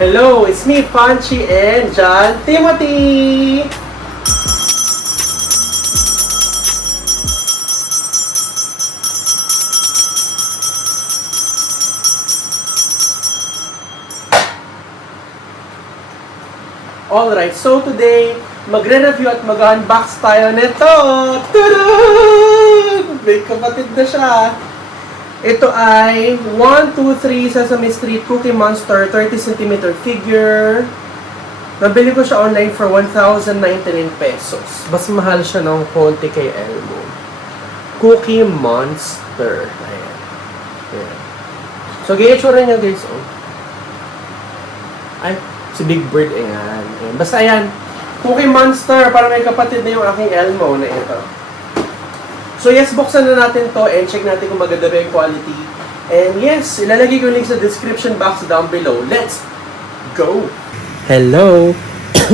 Hello, it's me, Punchy, and John Timothy! Alright, so today, magre-review at mag-unbox tayo nito! Tudun! May kapatid na siya! Ito ay 123 Sesame Street Cookie Monster 30cm figure. Nabili ko siya online for 1,099 pesos. Mas mahal siya ng konti kay Elmo. Cookie Monster. Ayan. Ayan. So, gaya-tsura niya guys. Oh. Ay, si Big Bird. Ayan. Ayan. Basta ayan. Cookie Monster. Para may kapatid na yung aking Elmo na ito. So yes, buksan na natin to and check natin kung maganda ba yung quality. And yes, ilalagay ko yung link sa description box down below. Let's go! Hello!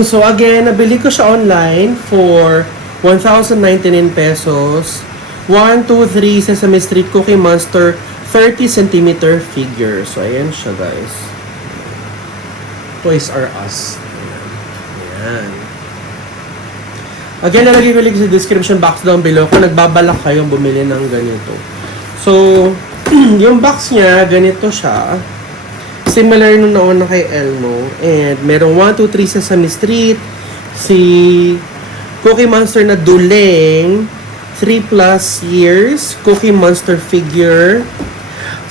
So again, nabili ko siya online for 1,099 pesos. 1, 2, 3 Sesame Street Cookie Monster 30cm figure. So ayan siya guys. Toys R Us. Ayan. Again, nalagay ko link sa description box down below kung nagbabalak kayong bumili ng ganito. So, yung box niya, ganito siya. Similar nung nauna kay Elmo. And merong 1, 2, 3 Sesame Street. Si Cookie Monster na duling. 3+ years. Cookie Monster figure.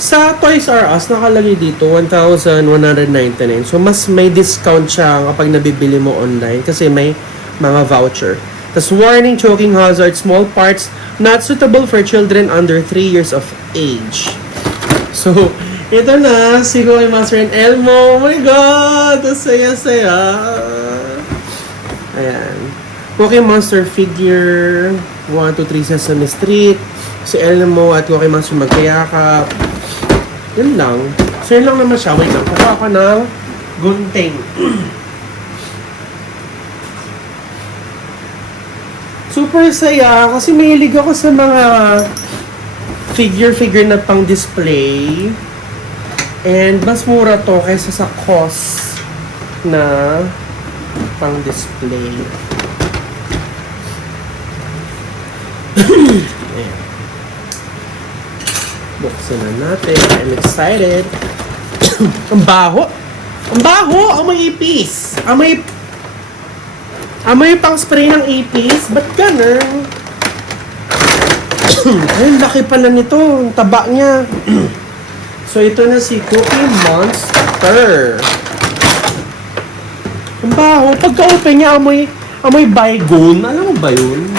Sa Toys R Us, nakalagay dito 1,199. So, mas may discount siya kapag nabibili mo online kasi may mga voucher. Tapos, warning, choking hazard, small parts, not suitable for children under 3 years of age. So, ito na, si Cookie Monster and Elmo. Oh my God! Ang saya-saya. Ayan. Cookie Monster figure, 1, 2, 3 Sesame Street. Si Elmo at Cookie Monster magkayakap. Yun lang. So, yun lang naman siya. Wait lang. Kuha ako ng gunting. Super saya kasi mahilig ako sa mga figure na pang display. And mas mura to kaysa sa cost na pang display. Ayan. Buksan na natin. I'm excited. Ang baho! Ang baho! Amoy ipis! Amoy pang spray ng ipis? Ba't ganun? Ay, laki pala nito. Ang taba niya. So, ito na si Cookie Monster. Ang baho. Pagka-open niya, amoy baygon. Alam mo ba yun?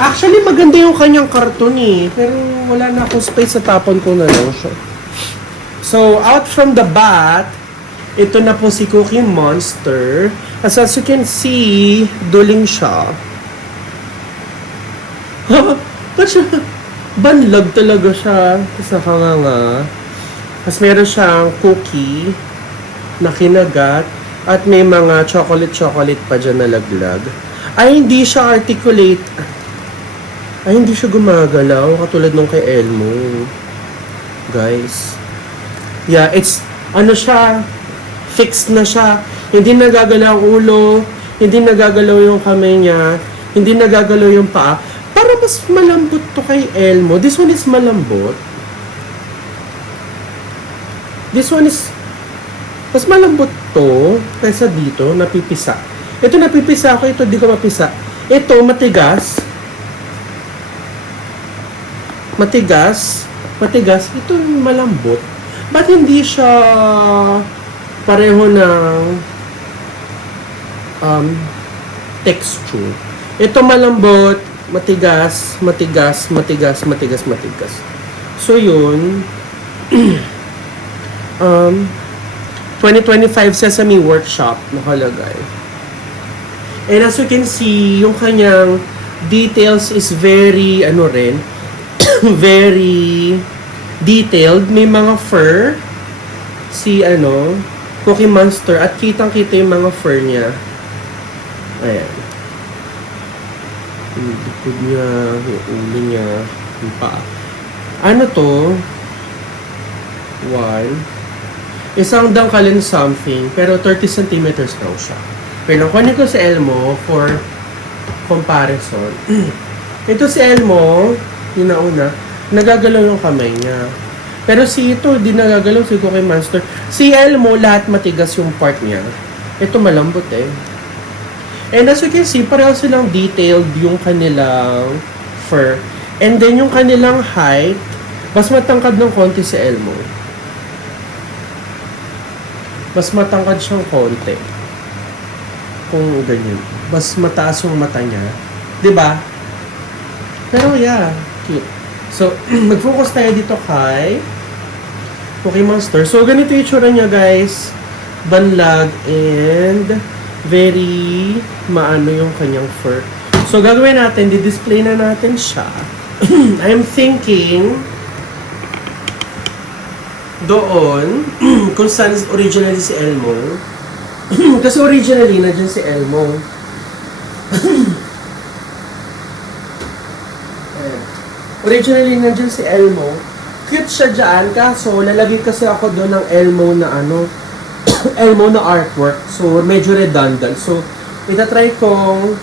Actually, maganda yung kanyang karton eh. Pero wala na akong space sa tapon ko na lang siya. So, out from the bat, ito na po si Cookie Monster. As you can see, duling siya. Ba't siya? Banlag talaga siya sa hanganga. Tapos meron siyang cookie na kinagat at may mga chocolate pa dyan na laglag. Ay, hindi siya articulate. Ay, hindi siya gumagalaw katulad nung kay Elmo. Guys. Yeah, it's, siya, fixed na siya. Hindi nagagalaw ang ulo, hindi nagagalaw yung kamay niya, hindi nagagalaw yung paa. Para mas malambot to kay Elmo. This one is malambot. This one is mas malambot to kaysa dito, napipisa. Ito napipisa ako, ito di ko mapisa. Ito matigas. Matigas. Ito malambot. Ba't hindi siya pareho ng texture? Ito malambot, matigas. So yun, 2025 Sesame Workshop nakalagay. And as you can see, yung kanyang details is very, very detailed. May mga fur, si Cookie Monster, at kitang-kita yung mga fur niya. Ayan. Yung likod niya, yung ulo niya, yung paa. Ano to? 1. Isang dangkalin something, pero 30 centimeters daw siya. Pero kunin ko si Elmo for comparison. Ito si Elmo, yung nauna, nagagalaw yung kamay niya. Pero si ito, di nagagalaw si Cookie Monster. Si Elmo, lahat matigas yung part niya. Ito malambot eh. And as you can see, pareho silang detailed yung kanilang fur. And then yung kanilang height, mas matangkad ng konti si Elmo. Mas matangkad siyang konti. Kung ganyan. Mas mataas yung mata niya. 'Di ba? Pero yeah, cute. So, mag-focus tayo dito kay Cookie Monster. So, ganito yung itsura niya, guys. Banlag and very maano yung kanyang fur. So, gagawin natin, di-display na natin siya. I'm thinking doon kung saan originally si Elmo. Kasi originally, nandiyan si Elmo. Originally, nandiyan si Elmo. Cute siya dyan, kaso lalagay kasi ako doon ng Elmo na ano, Elmo na artwork. So, medyo redundant. So, itatry kong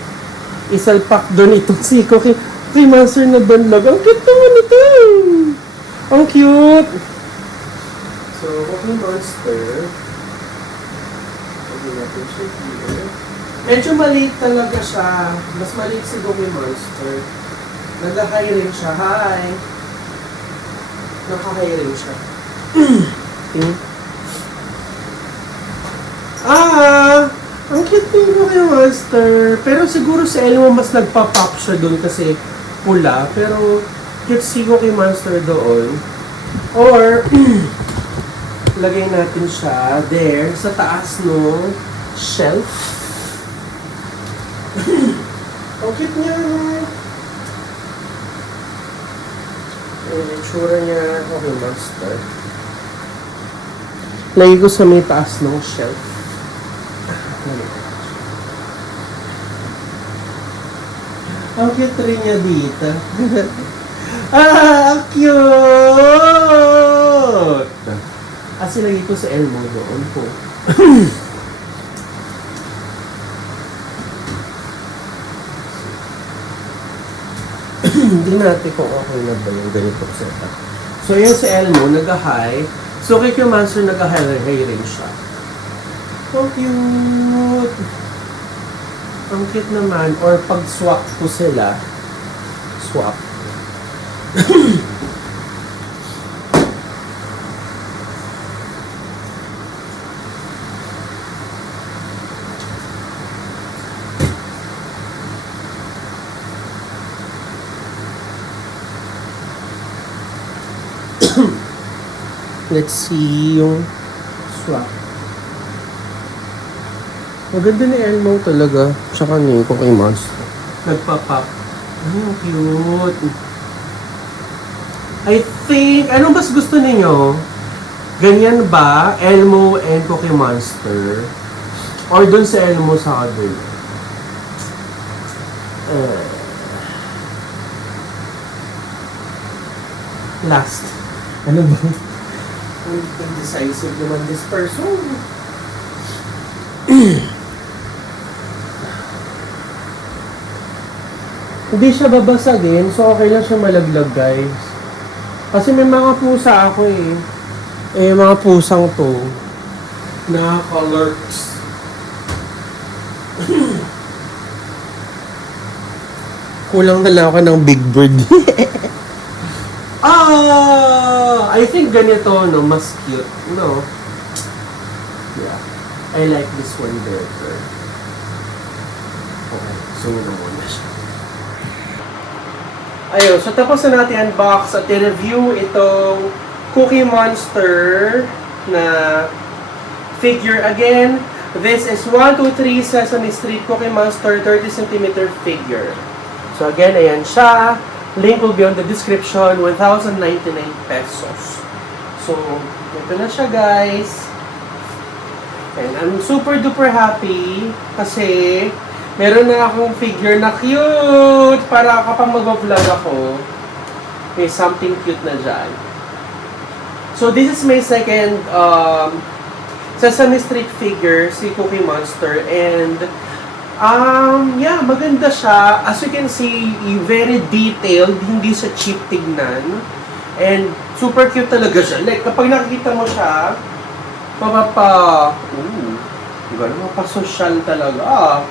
isalpak doon itong si Cookie Monster na banlag. Ang cute naman ito! Ang cute! So, Cookie Monster. Lagyan natin siya here. Medyo maliit talaga siya. Mas maliit si Cookie Monster. Nag-hi rin siya. Hi! Naka-hi rin siya. Ang cute ng Cookie Monster. Pero siguro si Elmo mas nagpa-pop siya doon kasi pula. Pero cute si Cookie Monster doon. Or, lagay natin siya there sa taas no shelf. Ang cute niya. Yung itsura niya, Cookie Monster. Lagay ko sa may taas ng shelf. Ang cute rin niya dito. Ang cute! Lagay ko sa Elmo doon po. Hindi natin kung okay na ba yung ganito setup. So, yun si Elmo, nag-hi. So, kay Cookie Monster, nag-hi rin siya. So cute! Ang cute naman. Or pag-swap ko sila. Swap. Let's see yung swap. Maganda ni Elmo talaga. Tsaka ni Cookie Monster. Nagpa-pop. Ay, ang cute. I think, anong mas gusto ninyo? Ganyan ba? Elmo and Cookie Monster? Or dun sa Elmo sa kabila? Last. Ano ba? Indecisive naman this person. Hindi siya babasagin, so okay lang siya malaglag, guys. Kasi may mga pusa ako eh. Mga pusang to na colors. Kulang na lang ako ng Big Bird. I think ganito, no, mas cute, no? Yeah. I like this one better. Okay, sunod na muna siya. Ayun, so tapos na natin unbox at i-review itong Cookie Monster na figure. Again, this is 123 Sesame Street Cookie Monster 30 cm figure. So again, ayan siya. Link will be on the description, 1,099 pesos. So, ito na siya, guys. And I'm super duper happy kasi meron na akong figure na cute para kapag mag-vlog ako, may something cute na dyan. So, this is my second Sesame Street figure, si Cookie Monster. And, yeah, maganda siya. As you can see, very detailed, hindi siya cheap tignan. And, super cute talaga siya. Like, kapag nakikita mo siya, mapasosyal talaga.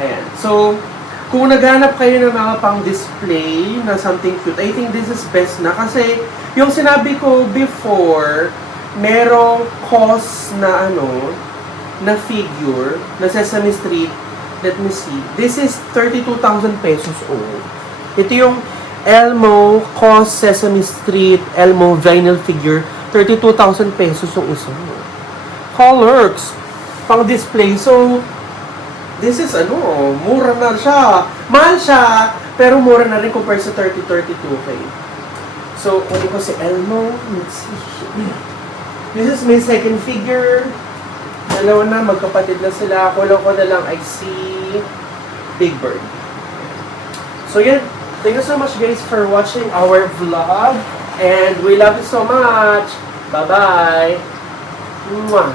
Ayan. So, kung naghanap kayo ng mga pang-display na something cute, I think this is best na. Kasi, yung sinabi ko before, merong cost na na figure, na Sesame Street. Let me see. This is 32,000 pesos. Oh. Ito yung Elmo cost Sesame Street Elmo vinyl figure. 32,000 pesos yung isa. Colors. Pang display. So, this is mura na siya. Mahal siya, pero mura na rin compared sa 32K. So, ano ko si Elmo? Let's see. This is my second figure. Dalawa na, magkapatid na sila. Kulang ko na lang ay si Big Bird. So, yan. Thank you so much guys for watching our vlog. And we love you so much. Bye-bye. Mwah.